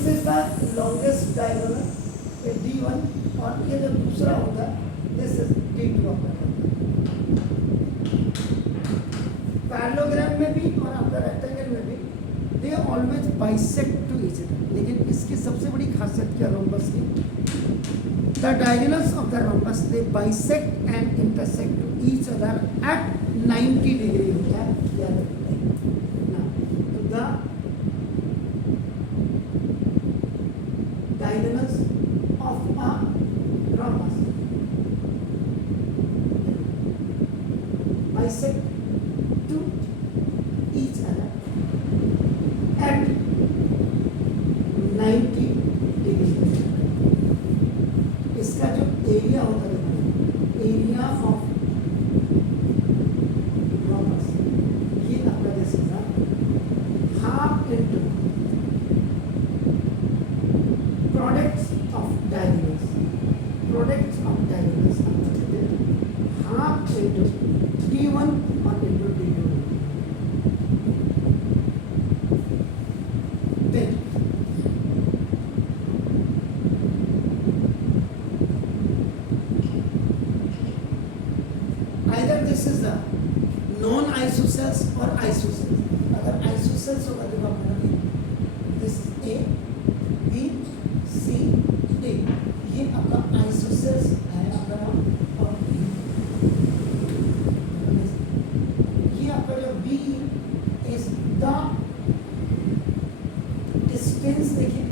This is the longest diagonal, ये D1, और ये जो दूसरा होता है दिस इज D2 आपका। पैरेललोग्राम में भी और आपका रेक्टेंगल में भी they always bisect to each other, लेकिन इसकी सबसे बड़ी खासियत क्या रोम्बस की, the diagonals of the rhombus they bisect and intersect to each other at 90 degree होता है। तो the diagonals of a rhombus bisect to each other at 90 degree। इसका जो एरिया होता है, एरिया ऑफ rhombus, ये आपका जैसे half into products of diagonals, half into D1 or into D2। Then either this is the non-isosceles or isosceles। अगर isosceles होगा तो आप बनाएंगे this is A, B, C, D, ये आपका आइसोसेल्स है आपका नाम, और ये आपका जो B इज द डिस्टेंस, देखिए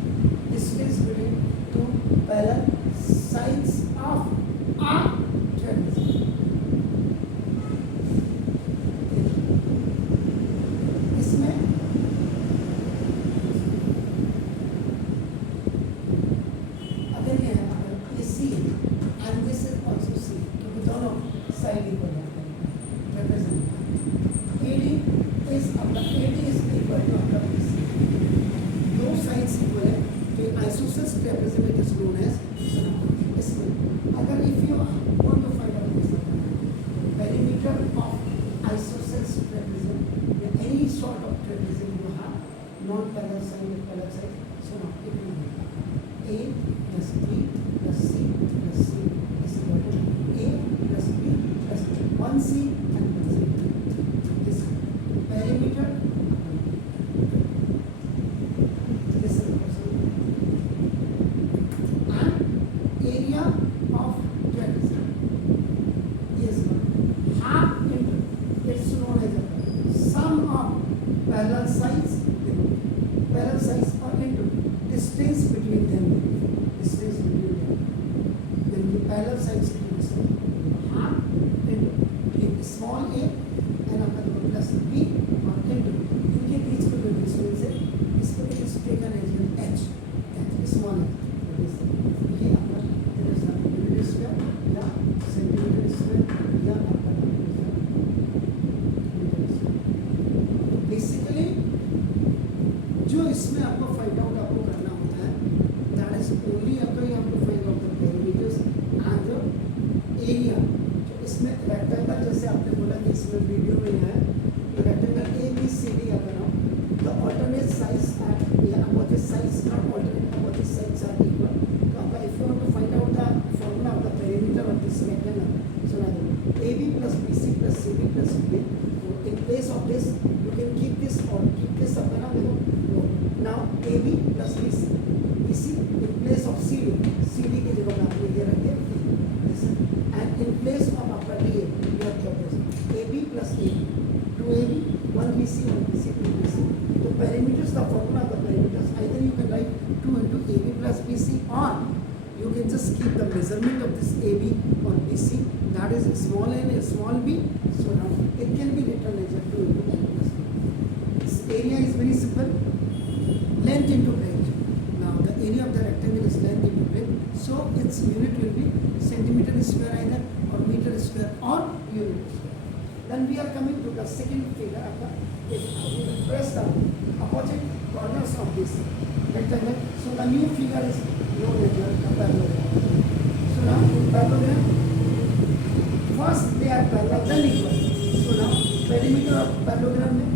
distance between two parallel sides of a triangle. इसमें side equal represent AD is अपना AD इज इक्वल टू अपना BC, दो साइड्स इक्वल है तो isosceles represent is known as. इसमें अगर if you want to find out this perimeter of isosceles represent any sort of triangle you have non parallel side parallel side, so now it will be A plus B plus C plus C is equal to A plus B plus 1C and 1C। This perimeter, this is and area of triangle is half into, it's known as a sum of parallel sides or into distance between them, distance between them, then the parallel sides half into small a and आपका plus b और into इनके बीच में जो distance है इसको is taken as h small h, ये आपका unit square या सेंटीमीटर स्क्वायर या आपका बेसिकली जो इसमें आपको फाइंड आउट आपको करना होता है दैट इज ओनली आपको you have to find out the perimeters and the area. तो इसमें रेक्टेंगल जैसे आपने बोला कि इसमें वीडियो में है रेक्टेंगल ABCD आपका नाम, द ऑल्टरनेट साइड्स एट या opposite sides not alternate opposite sides are equal. तो आपका if you want to find out the formula of the perimeter of this rectangle, सुना दो AB plus BC plus CD plus CD। तो in place of this you can keep this और keep this आपका नाम देखो now AB plus BC in place of CD की जगह आपने ये रख दिया and in place of आपका DA you have kept this AB plus AB, 2AB 1BC 1BC 2BC। तो perimeters the formula of the perimeters either you can write 2 into AB plus BC or you can just keep the measurement of this AB or BC, that is small a and small b, so now it can be written as a 2 into A plus B। This area is very simple, length into breadth। Now the area of the rectangle is length into breadth, so its unit will be centimeter square either or meter square or unit square। Then we are coming to the second figure of the, if we press the opposite corners of this rectangle, so the new figure is known as the parallelogram। So now in parallelogram first they are parallel then equal, so now perimeter of parallelogram में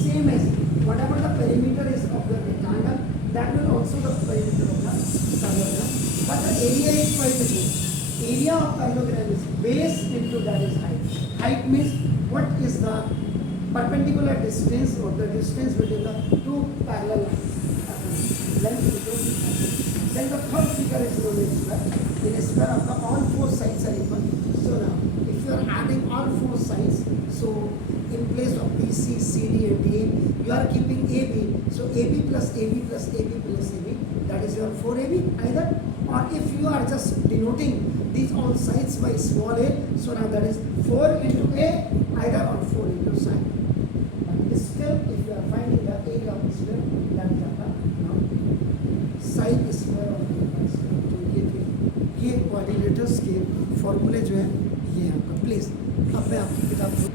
same as whatever the perimeter is of the rectangle that will equal to area of parallelogram is base into that is height. Height means what is the perpendicular distance or the distance between the two parallel lines. Length into height. Then the third figure is known as square. In a square of the all four sides are equal. So now if you are adding all four sides, so in place of BC, CD and DA, you are keeping AB. So AB plus AB plus AB plus AB, that is your 4AB either. Or if you are just denoting these all sides by small a, so now that is 4 into A either or 4 into side. But still if you are finding the area of the sphere, that is आपका now sine square of A square. तो ये थे ये coordinators के फॉर्मूले जो है ये आपका प्लीज़ अब मैं आपकी किताब